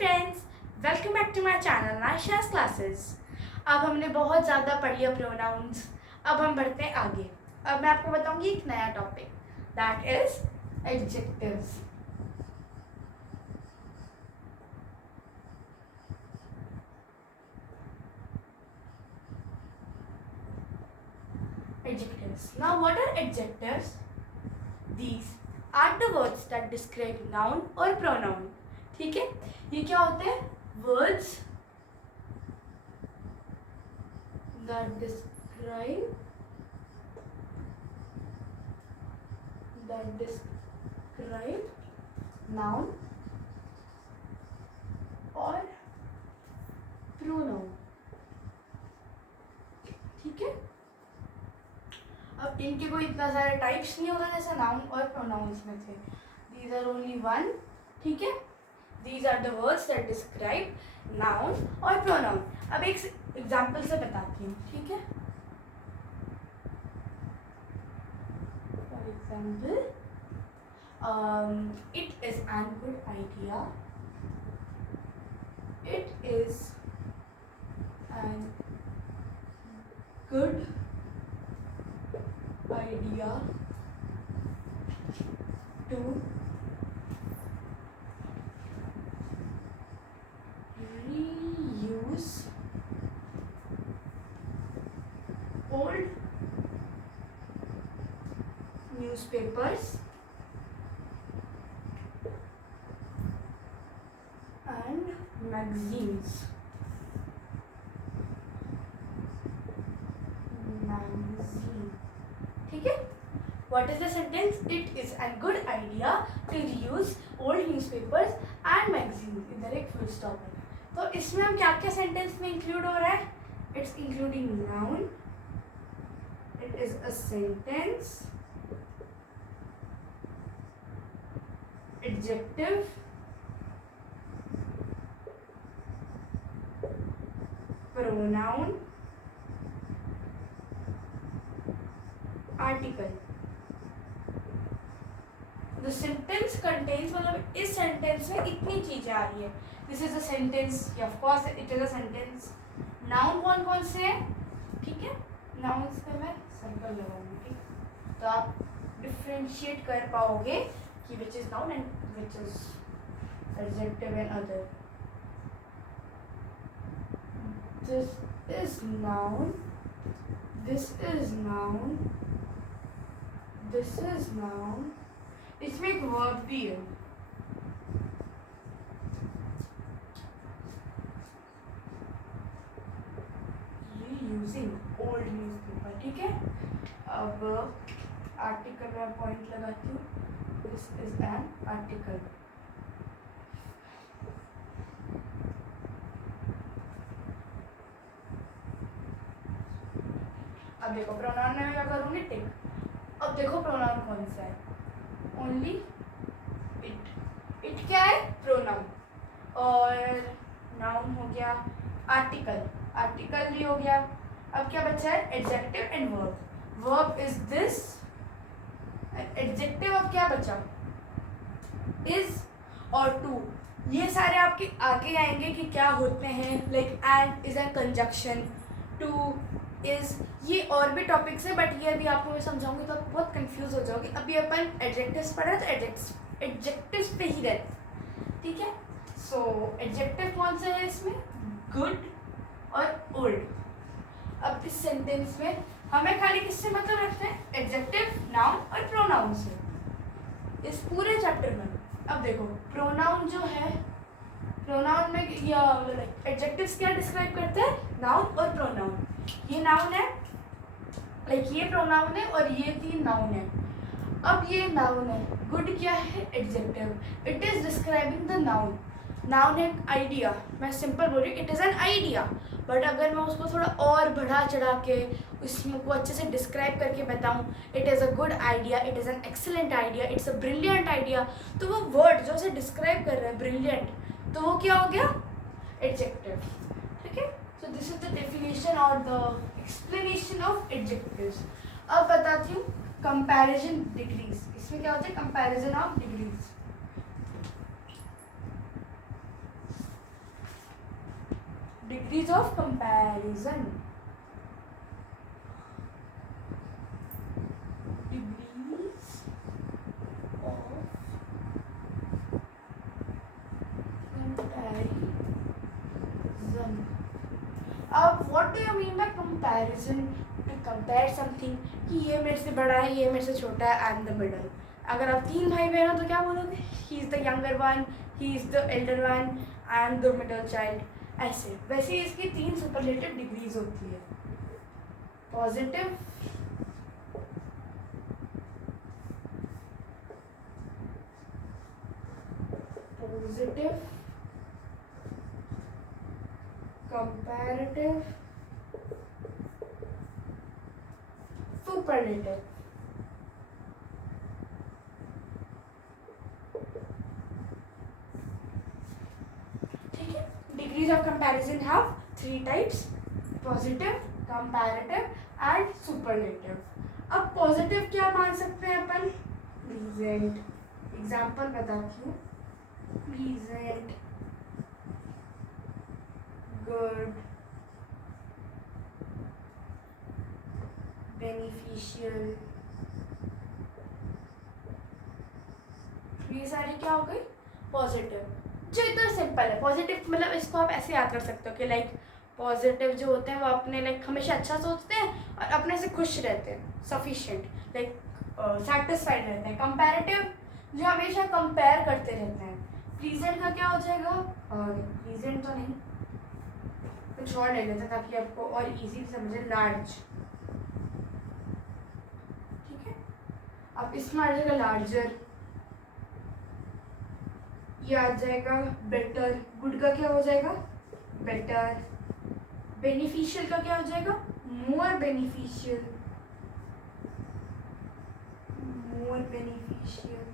Friends, welcome back to my channel Naisha's classes. अब हमने बहुत ज़्यादा पढ़ लिया प्रोनाउंस। अब हम बढ़ते हैं आगे। अब मैं आपको बताऊंगी एक नया topic, that is adjectives. Adjectives. Now, what are adjectives? These are the words that describe noun or pronoun. ठीक है, ये क्या होते हैं? Words that describe noun or pronoun. ठीक है, अब इनके कोई इतना सारे टाइप्स नहीं होगा जैसा नाउन और प्रोनाउंस में थे. These are only one. ठीक है, These are the words that describe noun और pronoun. अब एक एग्जाम्पल से बताती हूँ. ठीक है, for example, it is an good idea. It is an good idea to reuse old newspapers and magazines. ठीक है, what is the sentence? It is a good idea to reuse old newspapers and magazines. इधर एक full stop है. तो इसमें हम क्या क्या सेंटेंस में इंक्लूड हो रहा है? It's including noun. It is a sentence. Adjective. Pronoun. Article. The sentence contains, मतलब इस सेंटेंस में इतनी चीजें आ रही है. This is a sentence. Of course, it is a sentence. Noun कौन कौन से है? ठीक है, nouns पे मैं सर्कल लगाऊंगी, तो आप डिफरेंशिएट कर पाओगे कि which is noun and which is adjective and other. This is noun. This is noun. This is noun. इसमें एक verb भी है. Reusing old newspaper. ठीक है, अब आर्टिकल में पॉइंट लगाती हूँ. This is an article. अब देखो प्रोनाउन में मैं क्या करूँगी? टिक. अब देखो प्रोनाउन कौन सा है? Only it. इट क्या है? प्रोनाउन. और नाउन हो गया, आर्टिकल. आर्टिकल भी हो गया. अब क्या बचा है? Adjective and verb. Verb is this. Adjective अब क्या बचा? इज और टू. ये सारे आपके आगे आएंगे कि क्या होते हैं. Like and is an conjunction, two is, ये और भी टॉपिक्स है, बट ये अभी आपको मैं समझाऊंगी तो आप बहुत कंफ्यूज हो जाओगे. अभी अपन एडजेक्टिव्स पढ़ा तो एडजेक्टिव्स पे ही रहते. ठीक है, सो एडजेक्टिव कौन से है इसमें? गुड और ओल्ड. अब इस सेंटेंस में हमें खाली किससे मतलब रखते हैं? एडजेक्टिव, नाउन और प्रोनाउन से, इस पूरे चैप्टर में. अब देखो प्रोनाउन जो है, प्रोनाउन में एडजेक्टिव्स क्या डिस्क्राइब करते हैं? नाउन और प्रोनाउन. ये नाउन है, लाइक ये प्रोनाउन है और ये तीन नाउन है. अब ये नाउन है. गुड क्या है? Adjective. It is describing the noun. Noun है आइडिया. मैं सिंपल बोल रही हूँ, it is an idea. But अगर मैं उसको थोड़ा और बढ़ा चढ़ा के उसको अच्छे से डिस्क्राइब करके बताऊँ, it is a good idea, it is an excellent idea, it's a brilliant idea, तो वो वर्ड जो उसे डिस्क्राइब कर रहा है ब्रिलियंट, तो वो क्या हो गया? एडजेक्टिव. ठीक है, so this is the definition और द एक्सप्लेनेशन ऑफ एडजेक्टिव्स. अब बताती हूँ कंपैरिजन डिग्रीज. इसमें क्या होता है? Comparison of degrees. Degrees of comparison, degrees of comparison. अब what do you mean by comparison? To compare something कि ये मेरे से बड़ा है, ये मेरे से छोटा है, आई एम द मिडल. अगर आप 3 भाई बहन हो तो क्या बोलोगे? He is the younger one, he is the Elder one, I am the middle child. ऐसे वैसे इसकी 3 सुपरलेटिव डिग्रीज होती है. Positive, comparative, superlative. ठीक है. Degrees of comparison have 3 types: positive, comparative and superlative. अब पॉजिटिव क्या मान सकते हैं अपन? प्लीजेंट. एग्जाम्पल बताती हूँ. Pleasant, good, beneficial. ये सारी क्या हो गई? पॉजिटिव. जो इतना सिंपल है. पॉजिटिव मतलब इसको आप ऐसे याद कर सकते हो कि लाइक पॉजिटिव जो होते हैं वो अपने लाइक हमेशा अच्छा सोचते हैं और अपने से खुश रहते हैं, सफिशिएंट, लाइक सेटिस्फाइड रहते हैं. कंपैरेटिव जो हमेशा कंपेयर करते रहते हैं. प्लीजेंट का क्या हो जाएगा? और प्लीजेंट तो नहीं, कुछ और ले लेते हैं ताकि आपको और इजी समझे. लार्ज. ठीक है. अब इसमें आ जाएगा लार्जर. ये आ जाएगा बेटर. गुड का क्या हो जाएगा? बेटर. बेनिफिशियल का क्या हो जाएगा? More beneficial. More beneficial.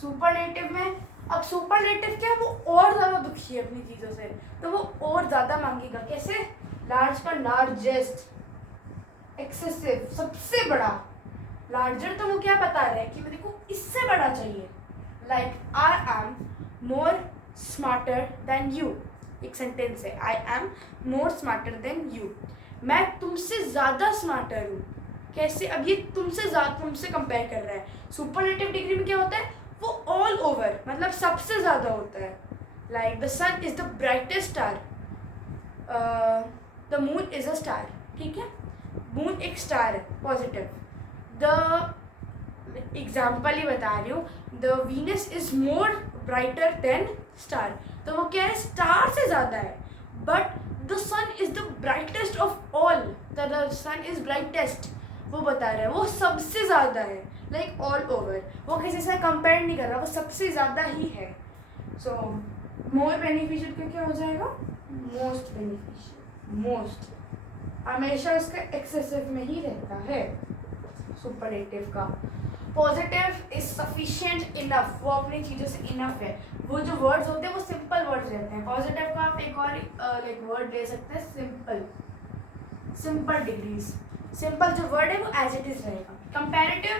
Superlative में, अब सुपरलेटिव क्या है? वो और ज़्यादा दुखी है अपनी चीज़ों से, तो वो और ज़्यादा मांगेगा. कैसे? लार्ज का लार्जेस्ट, एक्सेसिव, सबसे बड़ा. लार्जर तो वो क्या बता रहे हैं कि मेरे को इससे बड़ा चाहिए. Like I am more smarter than you. एक सेंटेंस है, I am more smarter than you. मैं तुमसे ज़्यादा स्मार्टर हूँ. कैसे? अब ये तुमसे कंपेयर कर रहा है. सुपरलेटिव डिग्री में क्या होता है? वो ऑल ओवर, मतलब सबसे ज़्यादा होता है. Like the sun is the brightest star, the moon is a star. ठीक है. मून एक स्टार है, पॉजिटिव. द एग्जाम्पल ही बता रही हूँ. The Venus is more brighter than star. तो वो क्या है? स्टार से ज़्यादा है. But the sun is the brightest of all. The sun is brightest, वो बता रहा है वो सबसे ज़्यादा है. लाइक ऑल ओवर, वो किसी से कंपेयर नहीं कर रहा, वो सबसे ज़्यादा ही है. सो मोर बेनिफिशियल का क्या हो जाएगा? Most beneficial. मोस्ट हमेशा उसका एक्सेसिव में ही रहता है. सुपरलेटिव का. पॉजिटिव इज सफिशिएंट इनफ, वो अपनी चीज़ों से इनफ है. वो जो वर्ड्स होते हैं वो सिंपल वर्ड्स रहते हैं. पॉजिटिव का आप एक और लाइक वर्ड ले सकते हैं, सिंपल. Simple degrees. सिंपल जो वर्ड है वो एज इट इज रहेगा. कंपैरेटिव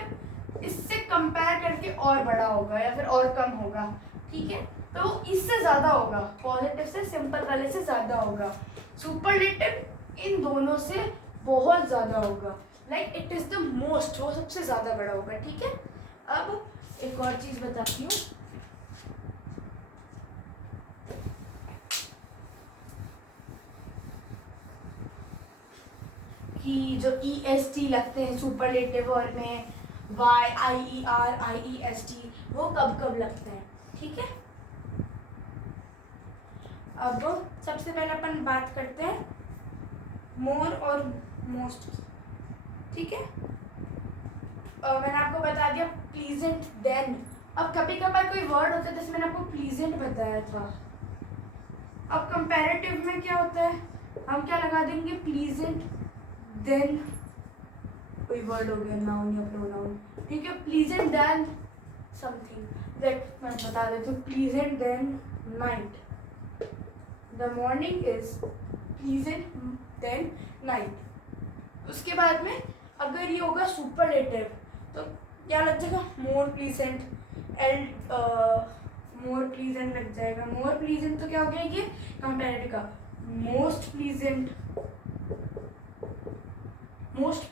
इससे कंपेयर करके और बड़ा होगा या फिर और कम होगा. ठीक है. तो वो इससे ज़्यादा होगा. पॉजिटिव से, सिंपल वाले से ज़्यादा होगा. सुपरलेटिव इन दोनों से बहुत ज़्यादा होगा. Like it is the most, वो सबसे ज़्यादा बड़ा होगा. ठीक है. अब एक और चीज़ बताती हूँ. कि जो EST लगते हैं सुपरलेटिव वर्ड में, YIER IEST, वो कब कब लगते हैं. ठीक है. अब सबसे पहले अपन बात करते हैं मोर और मोस्ट की. ठीक है. मैंने आपको बता दिया प्लीजेंट देन. अब कभी कभार कोई वर्ड होता है जैसे मैंने आपको प्लीजेंट बताया था. अब कंपैरेटिव में क्या होता है? हम क्या लगा देंगे? प्लीजेंट देन कोई वर्ड हो गया, नाउन या प्रोनाउन. ठीक है. Pleasant than something. देख मैं बता देती हूँ. Pleasant than night. The morning is pleasant than night. उसके बाद में अगर ये होगा सुपरलेटिव तो क्या लग जाएगा? मोर प्लीजेंट, मोर प्लीजेंट लग जाएगा। मोर प्लीजेंट तो क्या हो गया ये कंपैरेटिव का most pleasant, most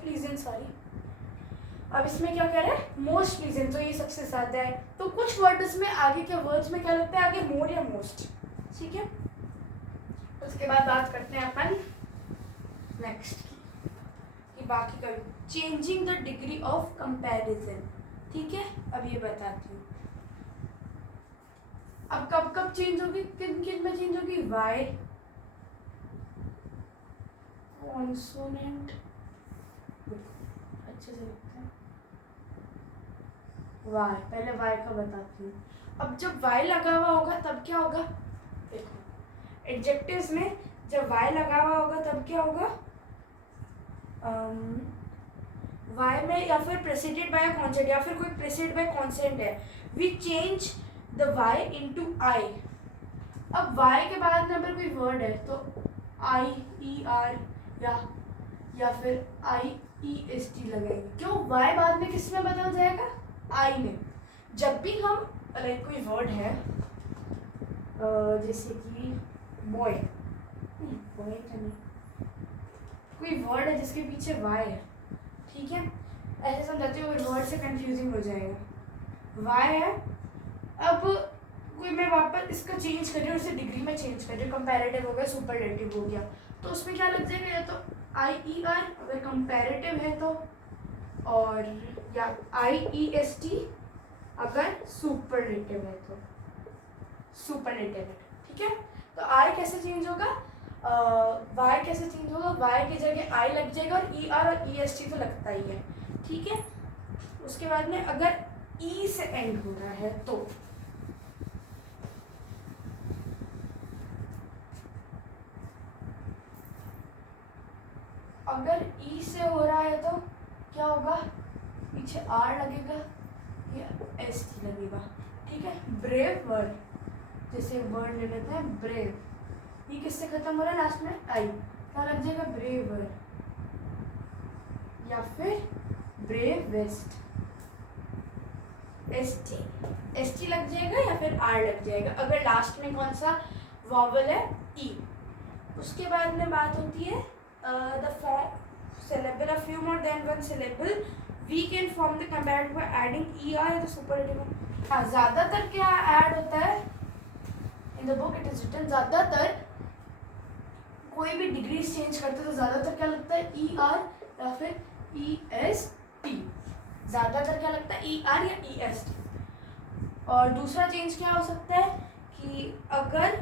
pleasant sorry. अब इसमें क्या कह रहा है मोस्ट प्लीजेंट, तो ये सबसे ज्यादा है। तो कुछ वर्ड्स में आगे के वर्ड्स में क्या लगता है आगे मोर या मोस्ट, ठीक है। उसके बाद बात करते हैं अपन नेक्स्ट की बाकी का changing the degree of comparison, ठीक है। अब ये बताती हूँ अब कब कब चेंज होगी, किन किन में चेंज होगी। वाई कॉन्सोनेंट, अच्छे से लिखते हैं वाई, पहले वाई का बताती हूँ। अब जब वाई लगा हुआ होगा तब क्या होगा, देखो एडजेक्टिव्स में जब वाई लगा हुआ होगा तब क्या होगा, वाई में या फिर प्रेसिडेड बाय कॉन्सेंट या फिर कोई प्रेसिडेड बाय कॉन्सेंट है, we change the Y into I. अब वाई के बाद में अगर कोई वर्ड है तो आई ई आर या फिर आई ई एस टी लगेंगे, क्यों वाई बाद में किस में बदल जाएगा, आई में। जब भी हम लाइक कोई वर्ड है जैसे कि बॉय, बॉय का नहीं, कोई वर्ड है जिसके पीछे वाई है, ठीक है, ऐसे समझाते हुए वर्ड से कंफ्यूजिंग हो जाएगा। वाई है, अब कोई मैं वापस इसका चेंज कर रही हूँ, उसे डिग्री में चेंज कर रही हूँ, कंपैरेटिव हो गया सुपरलेटिव हो गया, तो उसमें क्या लग जाएगा, या तो आई ई आर अगर कंपैरेटिव है तो, और या आई ई एस टी अगर सुपरलेटिव है तो, सुपरलेटिव है, ठीक है। तो आई कैसे चेंज होगा, वाई कैसे चेंज होगा, वाई की जगह आई लग जाएगा और ई आर और ई एस टी तो लगता ही है, ठीक है। उसके बाद में अगर ई से एंड हो रहा है तो अगर ई से हो रहा है तो क्या होगा, पीछे आर लगेगा या एस टी लगेगा, ठीक है। ब्रेव वर्ड, जैसे वर्ड ले लेते हैं ब्रेव, ये किससे खत्म हो रहा है लास्ट में आई, क्या लग जाएगा ब्रेव वर्ड या फिर ब्रेव वेस्ट, एस टी लग जाएगा या फिर आर लग जाएगा अगर लास्ट में कौन सा वॉवल है ई। उसके बाद में बात होती है the form syllable of few more than one syllable we can form the comparative by adding er या तो superlative। हाँ, ज़्यादातर क्या ऐड होता है in the book it is written, ज़्यादातर कोई भी डिग्रीज चेंज करते तो ज़्यादातर क्या लगता है ई आर या फिर ई एस टी, ज़्यादातर क्या लगता है ई आर या ई एस टी। और दूसरा चेंज क्या हो सकता है कि अगर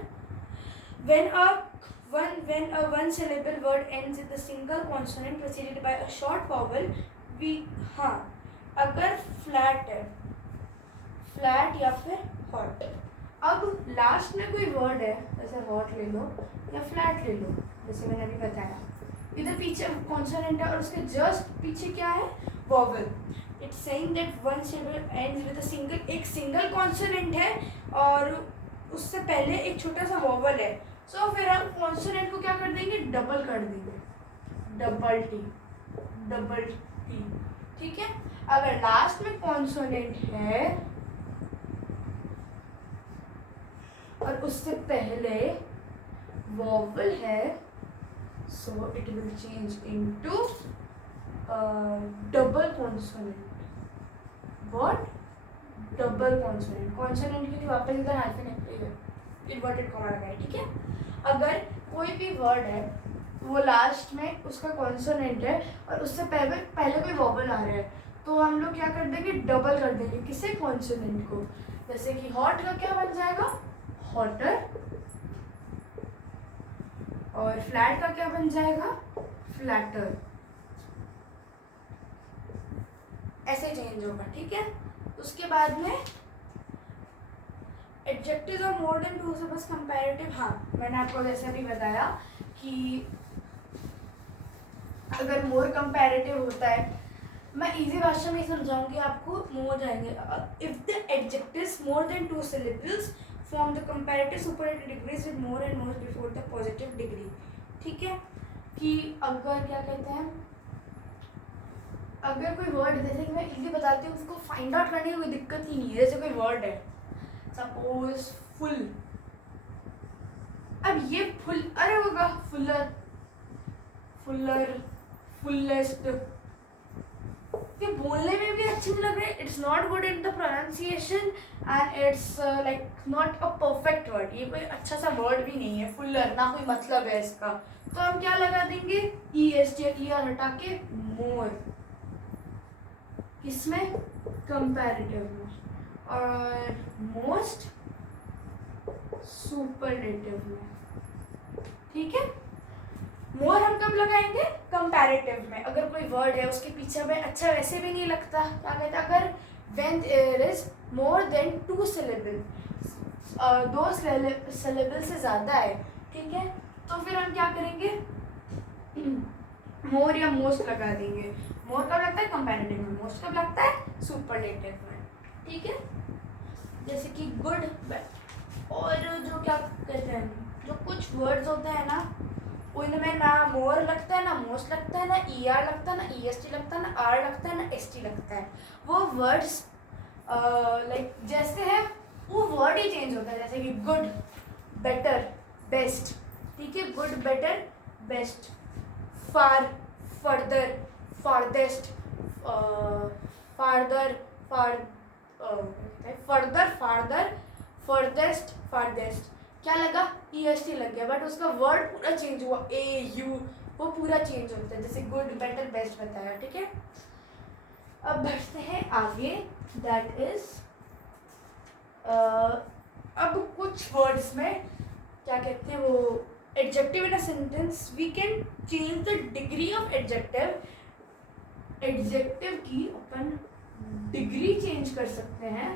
when a one syllable word ends with a single consonant preceded by a short vowel we, हाँ अगर फ्लैट है, फ्लैट या फिर हॉट, अब लास्ट में कोई वर्ड है जैसे हॉट ले लो या फ्लैट ले लो, जैसे मैंने अभी बताया, इधर पीछे कॉन्सोनेंट है और उसके जस्ट पीछे क्या है vowel, it's saying that one syllable ends with a single, एक सिंगल कॉन्सोनेंट है और उससे पहले एक छोटा सा वॉवल है, सो फिर हम कॉन्सोनेंट को क्या कर देंगे, डबल कर देंगे, डबल टी, ठीक है। अगर लास्ट में कॉन्सोनेंट है और उससे पहले वॉवल है, so it will change into double consonant. What, double consonant, consonant के लिए वापस इधर हाइफन इन्वर्टेड कॉमा लगाए, ठीक है। अगर कोई भी वर्ड है वो लास्ट में उसका कॉन्सोनेंट है और उससे पहले कोई वॉवल आ रहा है तो हम लोग क्या कर देंगे, डबल कर देंगे किसे, कॉन्सोनेंट को। जैसे कि हॉट का क्या बन जाएगा, हॉटर, और फ्लैट का क्या बन जाएगा, फ्लैटर, ऐसे चेंज होगा, ठीक है। उसके बाद में एडजेक्टिव्स और मोर देन टू से बस कंपैरेटिव, हाँ मैंने आपको जैसे भी बताया कि अगर मोर कंपैरेटिव होता है, मैं इजी भाषा में समझाऊंगी आपको, मूव हो जाएंगे। If the adjectives more than two syllables form the comparative superlative degrees with more and more before the positive degree, ठीक है। कि अगर क्या कहते हैं, अगर कोई वर्ड, जैसे कि मैं इजी बताती हूँ, उसको फाइंड आउट करने की कोई दिक्कत ही नहीं है। जैसे कोई वर्ड है सपोज फुल, अब ये फुल अरे होगा फुलर, फुलर, फुलेस्ट, ये बोलने में भी अच्छे नहीं लग रहे. It's not good in the pronunciation and it's like not a perfect word. ये कोई अच्छा सा वर्ड भी नहीं है. फुलर ना कोई मतलब है इसका, तो हम क्या लगा देंगे E S T E R हटा के मोर. किसमें? कंपैरेटिव में. और मोस्ट सुपरलेटिव में. ठीक है. मोर हम कब लगाएंगे? कंपैरेटिव में. अगर कोई वर्ड है उसके पीछे में अच्छा वैसे भी नहीं लगता, क्या कहते हैं, अगर when there is more than 2 syllable, 2 syllable से ज़्यादा है, ठीक है, तो फिर हम क्या करेंगे? मोर या मोस्ट लगा देंगे. मोर कब लगता है? कंपैरेटिव में. मोस्ट कब लगता है? सुपरलेटिव में. ठीक है. जैसे कि गुड, और जो क्या कहते हैं, जो कुछ वर्ड्स होते हैं ना, उनमें ना मोर लगता है, ना मोस्ट लगता है, ना ई आर लगता है, ना ई एस टी लगता है, ना आर लगता है, ना एस टी लगता है. वो वर्ड्स लाइक जैसे है वो वर्ड ही चेंज होता है. जैसे कि गुड, बेटर, बेस्ट. ठीक है. Good, better, best. Far, further, farthest, farther, further, farther, furthest, farthest. क्या लगा? ई एस टी लग गया, बट उसका वर्ड पूरा चेंज हुआ. ए यू वो पूरा चेंज होता है. जैसे गुड, बेटर, बेस्ट बताया. ठीक है. अब बढ़ते हैं आगे. दैट इज अब कुछ वर्ड्स में क्या कहते हैं वो adjective in a sentence we can change the degree of adjective. Adjective की अपन डिग्री चेंज कर सकते हैं,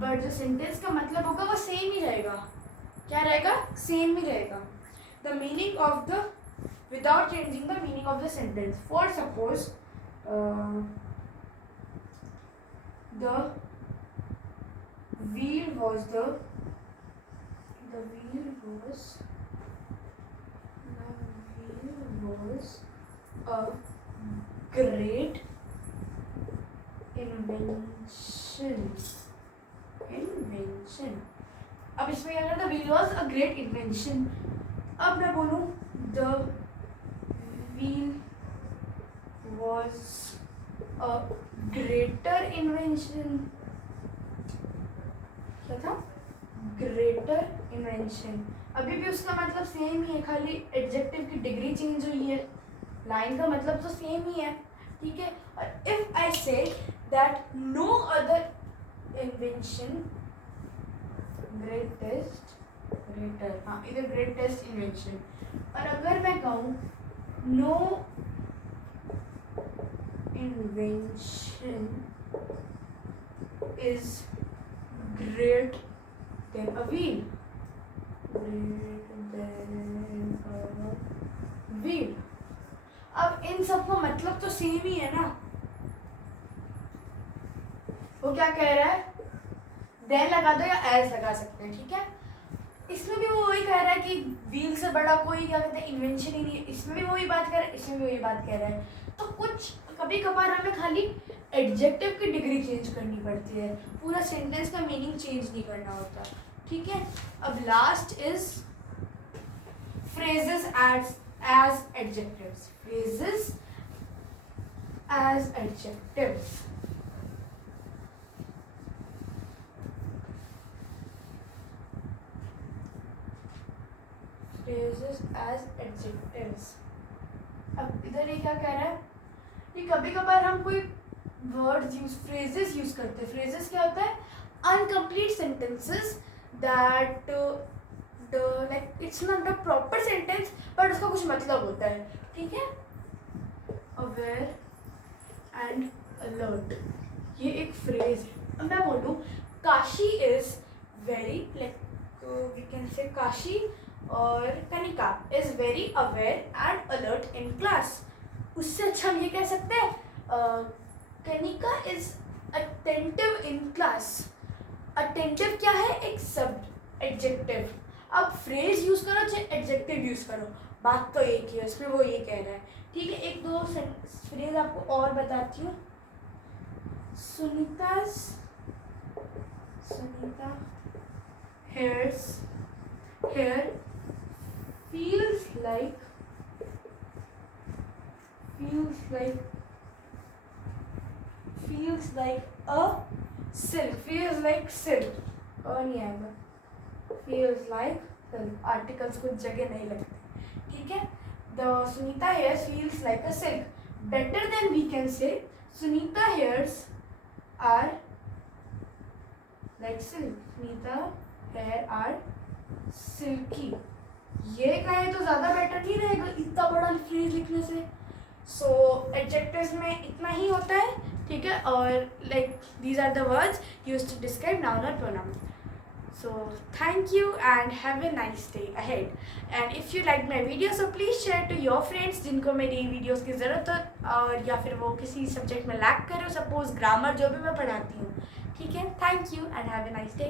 बट जो सेंटेंस का मतलब होगा वो सेम ही रहेगा. क्या रहेगा? सेम ही रहेगा. The meaning of the without changing the meaning of the sentence. For suppose the wheel was the wheel was a great invention. अब इसमें क्या करना? Wheel was a great invention. अब मैं बोलूँ the wheel was a greater invention. क्या था? Greater invention. अभी भी उसका मतलब सेम ही है, खाली एडजेक्टिव की डिग्री चेंज हुई है. लाइन का मतलब तो सेम ही है. ठीक है. और if I say that no other invention greatest, greater, हाँ इधर ग्रेटेस्ट इन्वेंशन. और अगर मैं कहूँ no invention is great than a wheel. Great than a wheel. अब इन सब का मतलब तो सेम ही है ना. वो क्या कह रहा है? देन लगा दो या एज लगा सकते हैं. ठीक है. इसमें भी वो वही कह रहा है कि व्हील से बड़ा कोई क्या कहते हैं इन्वेंशन ही नहीं है. इसमें भी वही बात कह रहा है, इसमें भी वही बात कह रहा है. तो कुछ कभी कभार हमें खाली एडजेक्टिव की डिग्री चेंज करनी पड़ती है, पूरा सेंटेंस का मीनिंग चेंज नहीं करना होता. ठीक है. अब last is phrases as adjectives. Phrases as adjectives. Phrases as adjectives. अब इधर ये क्या कह रहा है कि कभी कभार हम कोई वर्ड्स यूज, फ्रेजेस यूज करते हैं. फ्रेजेस क्या होता है? Incomplete sentences that like it's not the proper sentence but उसका कुछ मतलब होता है. ठीक है. अवेयर एंड अलर्ट, ये एक फ्रेज है. अब मैं बोलूँ Kashi is very, like we can say Kashi और Kanika is very aware and alert in class. उससे अच्छा हम ये कह सकते हैं Kanika is attentive in class. Attentive क्या है? एक सब एडजेक्टिव. अब फ्रेज यूज करो चाहे एडजेक्टिव यूज करो, बात तो एक ही है. इसमें वो ये कह रहा है. ठीक है. एक दो फ्रेज आपको और बताती हूँ. Sunita hair feels like a silk और नहीं आएगा, feels like silk, आर्टिकल्स कुछ जगह नहीं लगते, ठीक है। The Sunita hairs feels like a silk. Better than we can say Sunita hairs are like silk. Sunita hair are silky. ये कहे तो ज़्यादा बेटर नहीं रहेगा इतना बड़ा फ्रेज लिखने से। सो एडजेक्टिव्स में इतना ही होता है, ठीक है। और like these are the words used to describe noun और pronoun. So thank you and have a nice day ahead. And if you like my video, so please share to your friends जिनको मेरी videos की ज़रूरत हो और या फिर वो किसी सब्जेक्ट में लैक करो, सपोज ग्रामर जो भी मैं पढ़ाती हूँ, ठीक है। Thank you and have a nice day.